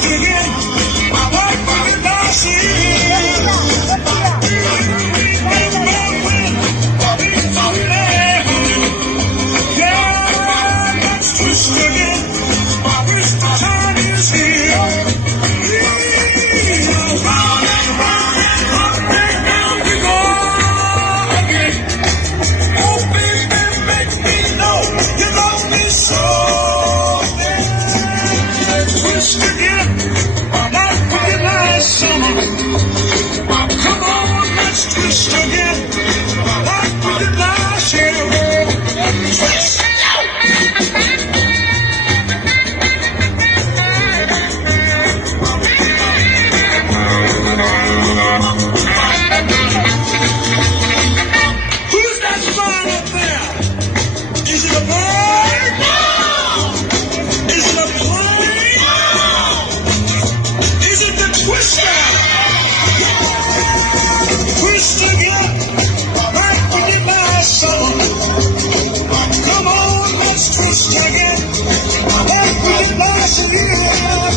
twist again. My life will be lost yeah, let's twist again. I wish the time is here. Round and round and round we go again. Oh, baby, make me know you love me so. Let's twist again. My life will be last summer. Come on, let's twist again. My life will be last year. Twist. Who's that flying up there? Is it a bird? No. Is it a plane? No. Is it the twister? Twist again, right when you last summer. Come on, let's twist again, right when you last year.